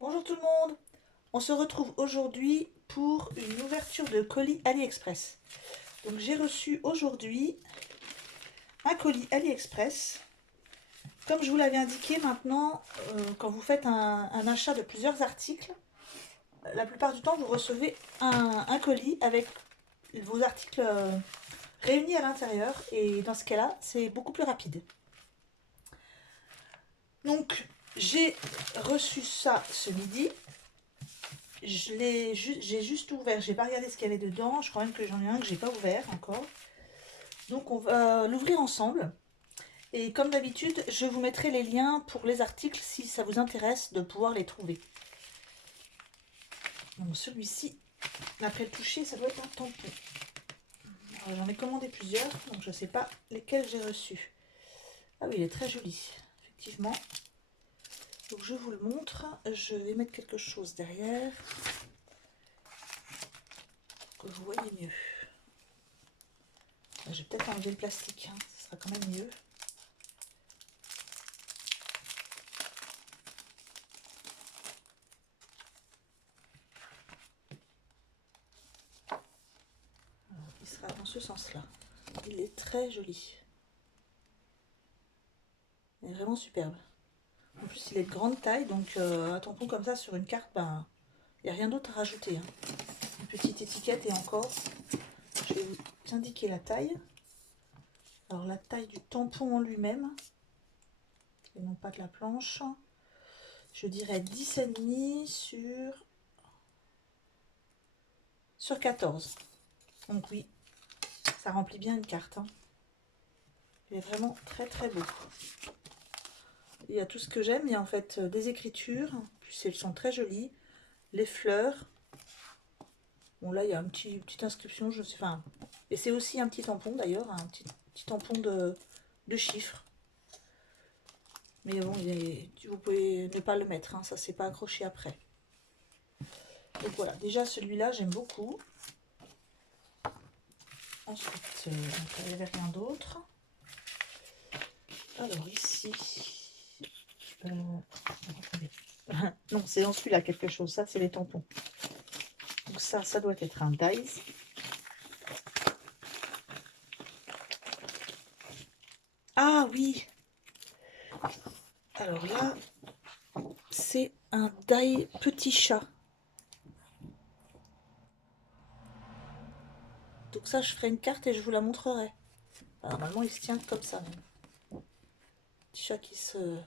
Bonjour tout le monde, on se retrouve aujourd'hui pour une ouverture de colis AliExpress. Donc j'ai reçu aujourd'hui un colis AliExpress. Comme je vous l'avais indiqué maintenant, quand vous faites un achat de plusieurs articles, la plupart du temps vous recevez un colis avec vos articles réunis à l'intérieur et dans ce cas-là c'est beaucoup plus rapide. Donc j'ai reçu ça ce midi. J'ai juste ouvert, j'ai pas regardé ce qu'il y avait dedans. Je crois même que j'en ai un que j'ai pas ouvert encore. Donc on va l'ouvrir ensemble. Et comme d'habitude, je vous mettrai les liens pour les articles si ça vous intéresse de pouvoir les trouver. Donc celui-ci, après le toucher, ça doit être un tampon. J'en ai commandé plusieurs, donc je sais pas lesquels j'ai reçus. Ah oui, il est très joli, effectivement. Donc je vous le montre. Je vais mettre quelque chose derrière pour que vous voyez mieux. Je vais peut-être enlever le plastique, hein, ce sera quand même mieux. Il sera dans ce sens-là. Il est très joli. Il est vraiment superbe. En plus, il est de grande taille, donc un tampon comme ça sur une carte, ben, il n'y a rien d'autre à rajouter, hein. Une petite étiquette et encore, je vais vous indiquer la taille. Alors la taille du tampon en lui-même, et non pas de la planche, je dirais 10,5 sur 14. Donc oui, ça remplit bien une carte, hein. Il est vraiment très très beau. Il y a tout ce que j'aime, il y a en fait des écritures, puis elles sont très jolies, les fleurs. Bon là il y a une petite inscription, je sais, enfin, et c'est aussi un petit tampon d'ailleurs, un petit tampon de chiffres. Mais bon, vous pouvez ne pas le mettre, hein, ça c'est pas accroché après. Donc voilà, déjà celui-là j'aime beaucoup. Ensuite, il n'y avait rien d'autre. Alors ici, non, c'est dans celui-là quelque chose, ça c'est les tampons. Donc ça doit être un Dice. Ah oui. Alors là, c'est un die petit chat. Donc ça, je ferai une carte et je vous la montrerai. Alors, normalement, il se tient comme ça. Même. Petit chat qui se...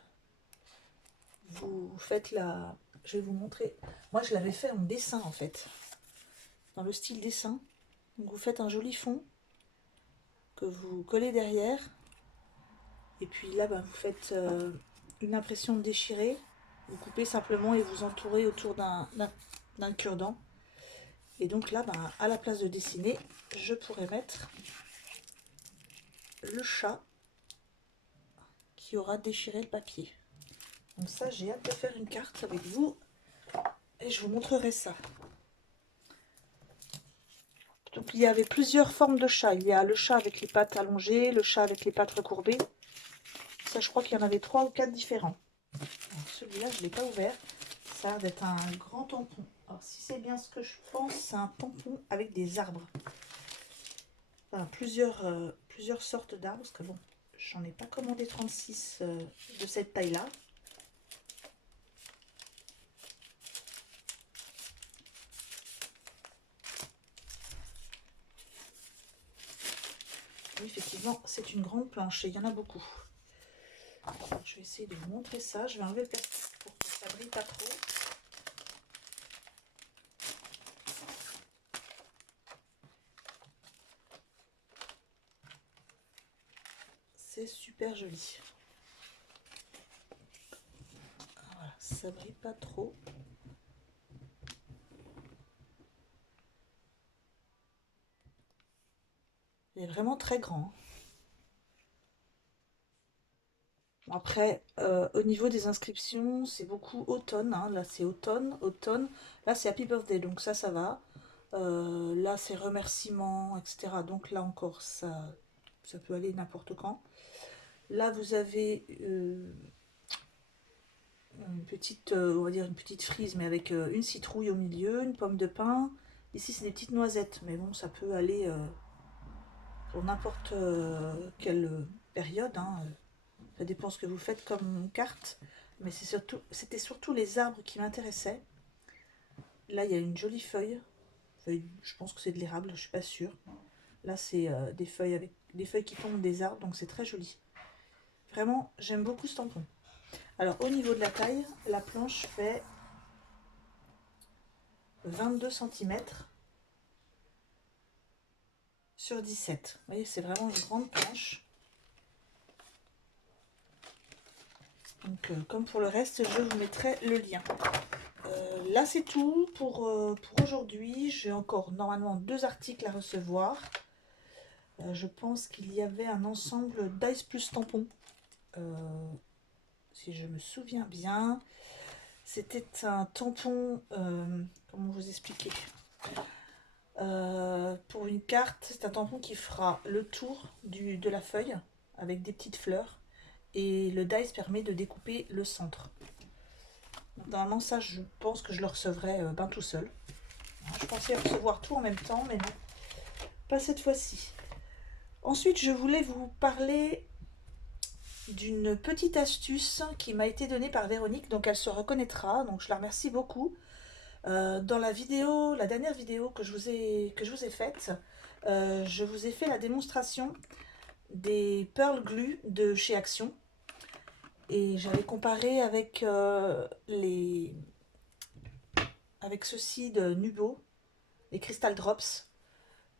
Vous faites la... Je vais vous montrer. Moi, je l'avais fait en dessin, en fait. Dans le style dessin. Donc vous faites un joli fond que vous collez derrière. Et puis là, ben, vous faites une impression déchirée. Vous coupez simplement et vous entourez autour d'un cure-dent. Et donc là, ben, à la place de dessiner, je pourrais mettre le chat qui aura déchiré le papier. Donc ça, j'ai hâte de faire une carte avec vous et je vous montrerai ça. Donc il y avait plusieurs formes de chat. Il y a le chat avec les pattes allongées, le chat avec les pattes recourbées. Ça, je crois qu'il y en avait 3 ou 4 différents. Celui-là, je ne l'ai pas ouvert. Ça a l'air d'être un grand tampon. Alors si c'est bien ce que je pense, c'est un tampon avec des arbres. Voilà, plusieurs sortes d'arbres, parce que bon, j'en ai pas commandé 36 de cette taille-là. Oui, effectivement, c'est une grande planche et il y en a beaucoup. Je vais essayer de vous montrer ça. Je vais enlever le plastique pour que ça brille pas trop. C'est super joli. Voilà, ça brille pas trop. Il est vraiment très grand. Après, au niveau des inscriptions, c'est beaucoup automne, hein. Là, c'est automne, automne. Là, c'est Happy Birthday, donc ça va. Là, c'est remerciements, etc. Donc là encore, ça peut aller n'importe quand. Là, vous avez une petite, on va dire une petite frise, mais avec une citrouille au milieu, une pomme de pin. Ici, c'est des petites noisettes, mais bon, ça peut aller pour n'importe quelle période, hein. Ça dépend ce que vous faites comme carte, mais c'était surtout les arbres qui m'intéressaient. Là, il y a une jolie feuille. Je pense que c'est de l'érable, je suis pas sûre. Là, c'est des feuilles avec des feuilles qui tombent des arbres, donc c'est très joli. Vraiment, j'aime beaucoup ce tampon. Alors, au niveau de la taille, la planche fait 22 cm sur 17. Vous voyez, c'est vraiment une grande planche. Donc, comme pour le reste, je vous mettrai le lien. Là, c'est tout pour aujourd'hui. J'ai encore normalement 2 articles à recevoir. Je pense qu'il y avait un ensemble d'Ice Plus tampons. Si je me souviens bien, c'était un tampon, comment vous expliquer, pour une carte, c'est un tampon qui fera le tour de la feuille avec des petites fleurs et le dice permet de découper le centre. Donc, normalement ça je pense que je le recevrai ben, tout seul. Je pensais recevoir tout en même temps mais non, pas cette fois-ci. Ensuite je voulais vous parler d'une petite astuce qui m'a été donnée par Véronique, donc elle se reconnaîtra, donc je la remercie beaucoup. Dans la vidéo, la dernière vidéo que je vous ai faite, je vous ai fait la démonstration des Pearl Glue de chez Action. Et j'avais comparé avec, avec ceux-ci de Nubo, les Crystal Drops.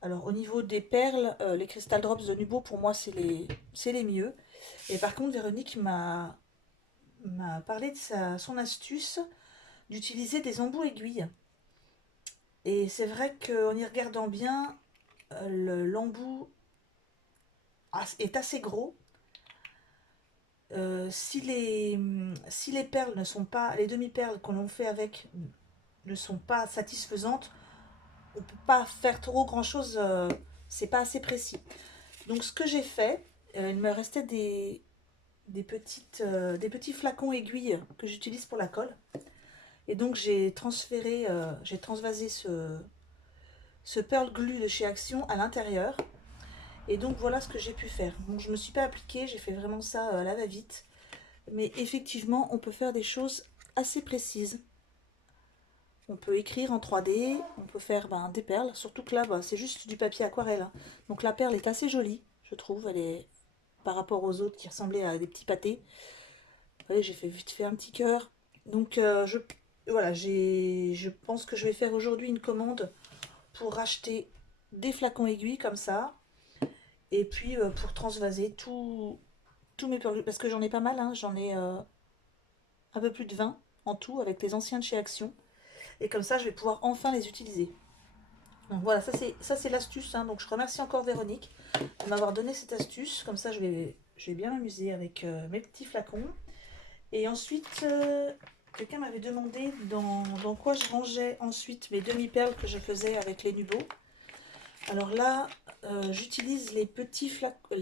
Alors au niveau des perles, les Crystal Drops de Nubo, pour moi, c'est les mieux. Et par contre, Véronique m'a parlé de son astuce d'utiliser des embouts aiguilles. Et c'est vrai qu'en y regardant bien, l'embout est assez gros. Si les perles ne sont pas, les demi-perles que l'on fait avec ne sont pas satisfaisantes, on ne peut pas faire trop grand chose, c'est pas assez précis. Donc ce que j'ai fait, il me restait des petits flacons aiguilles que j'utilise pour la colle. Et donc j'ai transvasé ce Pearl Glue de chez Action à l'intérieur. Et donc voilà ce que j'ai pu faire. Donc je ne me suis pas appliquée, j'ai fait vraiment ça à la va-vite. Mais effectivement, on peut faire des choses assez précises. On peut écrire en 3D, on peut faire des perles, surtout que là, c'est juste du papier aquarelle, hein. Donc la perle est assez jolie, je trouve. Elle est par rapport aux autres qui ressemblaient à des petits pâtés. Vous voyez, j'ai fait vite fait un petit cœur. Donc voilà, je pense que je vais faire aujourd'hui une commande pour racheter des flacons aiguilles comme ça. Et puis pour transvaser tous mes perles, parce que j'en ai pas mal, hein, j'en ai un peu plus de 20 en tout avec les anciens de chez Action. Et comme ça, je vais pouvoir enfin les utiliser. Donc voilà, ça c'est l'astuce, hein. Donc je remercie encore Véronique de m'avoir donné cette astuce. Comme ça, je vais bien m'amuser avec mes petits flacons. Et ensuite, quelqu'un m'avait demandé dans quoi je rangeais ensuite mes demi-perles que je faisais avec les Nubo. Alors là, j'utilise les petits flacons,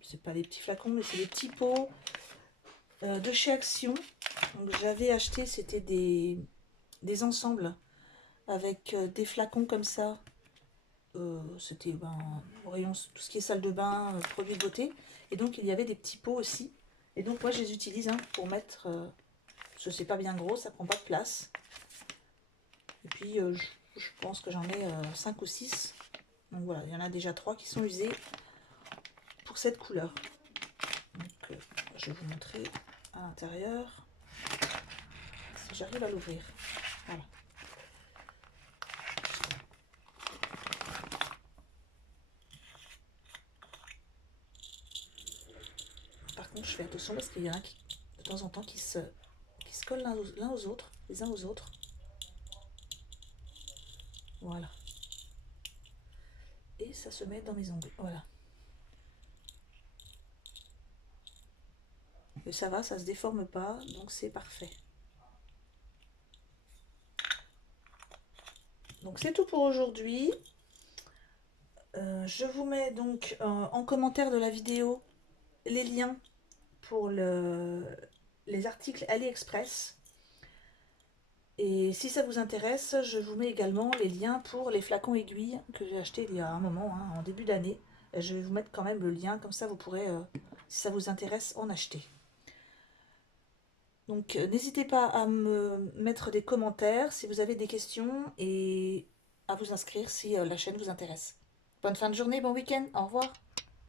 c'est pas les petits flacons, mais c'est les petits pots de chez Action. Donc j'avais acheté, c'était des ensembles avec des flacons comme ça. C'était au rayon tout ce qui est salle de bain, produits de beauté. Et donc il y avait des petits pots aussi. Et donc moi je les utilise, hein, pour mettre, parce que c'est pas bien gros, ça prend pas de place. Et puis je pense que j'en ai 5 ou 6. Donc voilà, il y en a déjà 3 qui sont usés pour cette couleur. Donc je vais vous montrer à l'intérieur si j'arrive à l'ouvrir. Voilà. Par contre, je fais attention parce qu'il y en a qui, de temps en temps, qui se collent l'un aux autres, les uns aux autres. Voilà. Et ça se met dans mes ongles. Voilà. Mais ça va, ça se déforme pas, donc c'est parfait. Donc c'est tout pour aujourd'hui. Je vous mets donc en commentaire de la vidéo les liens pour les articles AliExpress. Et si ça vous intéresse, je vous mets également les liens pour les flacons aiguilles que j'ai acheté il y a un moment, hein, en début d'année. Je vais vous mettre quand même le lien, comme ça vous pourrez, si ça vous intéresse, en acheter. Donc n'hésitez pas à me mettre des commentaires si vous avez des questions et à vous inscrire si la chaîne vous intéresse. Bonne fin de journée, bon week-end, au revoir.